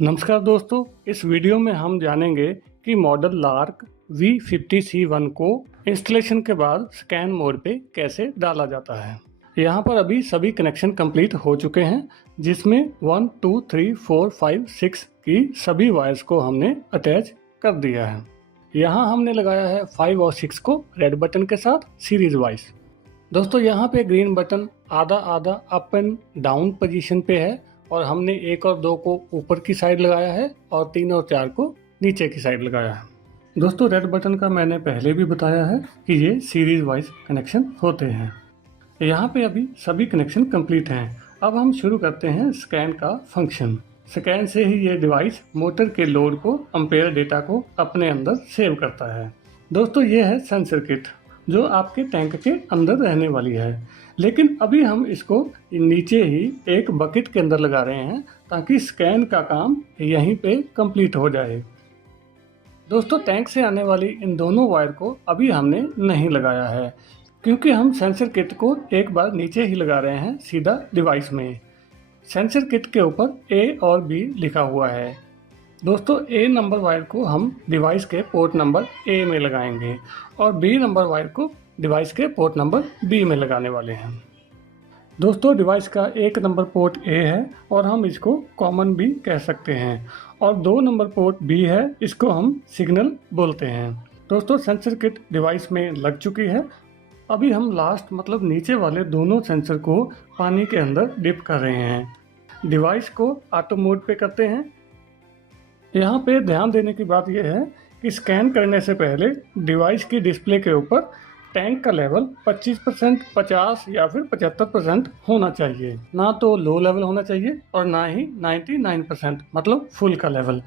नमस्कार दोस्तों, इस वीडियो में हम जानेंगे कि मॉडल लार्क V50C1 को इंस्टॉलेशन के बाद स्कैन मोड पे कैसे डाला जाता है। यहाँ पर अभी सभी कनेक्शन कंप्लीट हो चुके हैं, जिसमें 1, 2, 3, 4, 5, 6 की सभी वायर्स को हमने अटैच कर दिया है। यहाँ हमने लगाया है 5 और 6 को रेड बटन के साथ सीरीज वाइज। दोस्तों यहाँ पे ग्रीन बटन आधा आधा अप एंड डाउन पोजीशन पे है और हमने 1 और 2 को ऊपर की साइड लगाया है और 3 और 4 को नीचे की साइड लगाया है। दोस्तों रेड बटन का मैंने पहले भी बताया है कि ये सीरीज वाइज कनेक्शन होते हैं। यहाँ पे अभी सभी कनेक्शन कंप्लीट हैं। अब हम शुरू करते हैं स्कैन का फंक्शन। स्कैन से ही ये डिवाइस मोटर के लोड को, एम्पेयर डेटा को अपने अंदर सेव करता है। दोस्तों ये है सेंसर किट जो आपके टैंक के अंदर रहने वाली है, लेकिन अभी हम इसको नीचे ही एक बकेट के अंदर लगा रहे हैं ताकि स्कैन का काम यहीं पे कंप्लीट हो जाए। दोस्तों टैंक से आने वाली इन दोनों वायर को अभी हमने नहीं लगाया है, क्योंकि हम सेंसर किट को एक बार नीचे ही लगा रहे हैं सीधा डिवाइस में। सेंसर किट के ऊपर A और B लिखा हुआ है। दोस्तों A नंबर वायर को हम डिवाइस के पोर्ट नंबर A में लगाएंगे और B नंबर वायर को डिवाइस के पोर्ट नंबर B में लगाने वाले हैं। दोस्तों डिवाइस का 1 नंबर पोर्ट A है और हम इसको कॉमन भी कह सकते हैं, और 2 नंबर पोर्ट B है, इसको हम सिग्नल बोलते हैं। दोस्तों सेंसर किट डिवाइस में लग चुकी है। अभी हम लास्ट मतलब नीचे वाले दोनों सेंसर को पानी के अंदर डिप कर रहे हैं। डिवाइस को ऑटो मोड पे करते हैं। यहाँ पे ध्यान देने की बात यह है कि स्कैन करने से पहले डिवाइस की डिस्प्ले के ऊपर टैंक का लेवल 25%, 50 या फिर 75% होना चाहिए। ना तो लो लेवल होना चाहिए और ना ही 99% मतलब फुल का लेवल।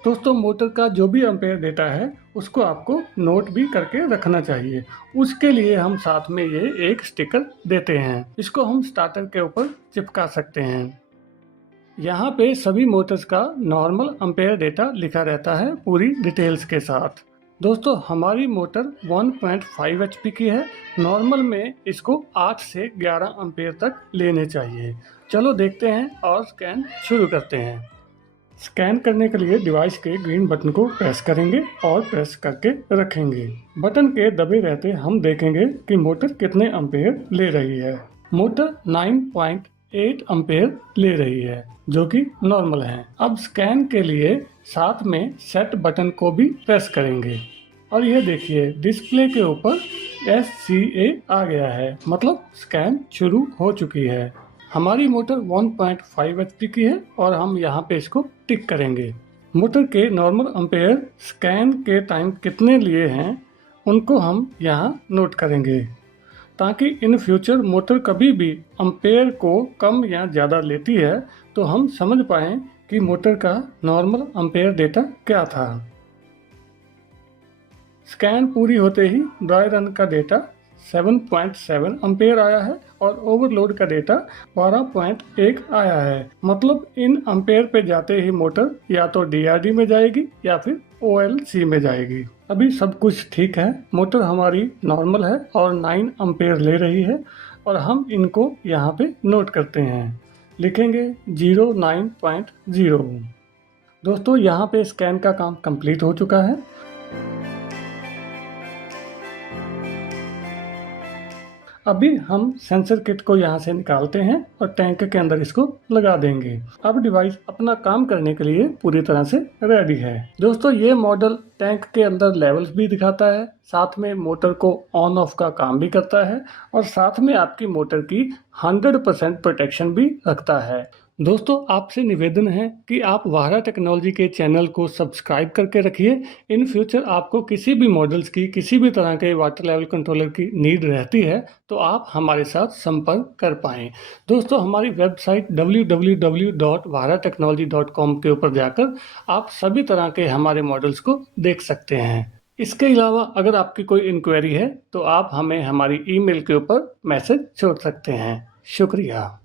दोस्तों मोटर का जो भी एम्पेयर डेटा है उसको आपको नोट भी करके रखना चाहिए। उसके लिए हम साथ में ये एक स्टिकर देते हैं, इसको हम स्टार्टर के ऊपर चिपका सकते हैं। यहाँ पे सभी मोटर्स का नॉर्मल एम्पेयर डेटा लिखा रहता है पूरी डिटेल्स के साथ। दोस्तों हमारी मोटर 1.5 HP की है। नॉर्मल में इसको 8 से 11 एम्पेयर तक लेने चाहिए। चलो देखते हैं और स्कैन शुरू करते हैं। स्कैन करने के लिए डिवाइस के ग्रीन बटन को प्रेस करेंगे और प्रेस करके रखेंगे। बटन के दबे रहते हम देखेंगे कि मोटर कितने एम्पेयर ले रही है। मोटर 9.8 एम्पेयर ले रही है, जो कि नॉर्मल है। अब स्कैन के लिए साथ में सेट बटन को भी प्रेस करेंगे और ये देखिए डिस्प्ले के ऊपर SCA आ गया है, मतलब स्कैन शुरू हो चुकी है। हमारी मोटर 1.5 HP की है और हम यहाँ पे इसको टिक करेंगे। मोटर के नॉर्मल एम्पेयर स्कैन के टाइम कितने लिए हैं उनको हम यहाँ नोट करेंगे, ताकि इन फ्यूचर मोटर कभी भी एम्पेयर को कम या ज़्यादा लेती है तो हम समझ पाएँ कि मोटर का नॉर्मल एम्पेयर डेटा क्या था। स्कैन पूरी होते ही ड्राई रन का डेटा 7.7 एम्पेयर आया है और ओवरलोड का डेटा 12.1 आया है। मतलब इन एम्पेयर पे जाते ही मोटर या तो DRD में जाएगी या फिर OLC में जाएगी। अभी सब कुछ ठीक है। मोटर हमारी नॉर्मल है और 9 एम्पेयर ले रही है और हम इनको यहाँ पे नोट करते हैं। लिखेंगे 09.0। दोस्तों यहाँ पे स्कैन का काम कंप्लीट हो चुका है। अभी हम सेंसर किट को यहाँ से निकालते हैं और टैंक के अंदर इसको लगा देंगे। अब डिवाइस अपना काम करने के लिए पूरी तरह से रेडी है। दोस्तों ये मॉडल टैंक के अंदर लेवल्स भी दिखाता है, साथ में मोटर को ऑन ऑफ का काम भी करता है और साथ में आपकी मोटर की 100% प्रोटेक्शन भी रखता है। दोस्तों आपसे निवेदन है कि आप वाहरा टेक्नोलॉजी के चैनल को सब्सक्राइब करके रखिए। इन फ्यूचर आपको किसी भी मॉडल्स की, किसी भी तरह के वाटर लेवल कंट्रोलर की नीड रहती है तो आप हमारे साथ संपर्क कर पाएँ। दोस्तों हमारी वेबसाइट www.vahratechnology.com के ऊपर जाकर आप सभी तरह के हमारे मॉडल्स को देख सकते हैं। इसके अलावा अगर आपकी कोई इंक्वायरी है तो आप हमें हमारी ईमेल के ऊपर मैसेज छोड़ सकते हैं। शुक्रिया।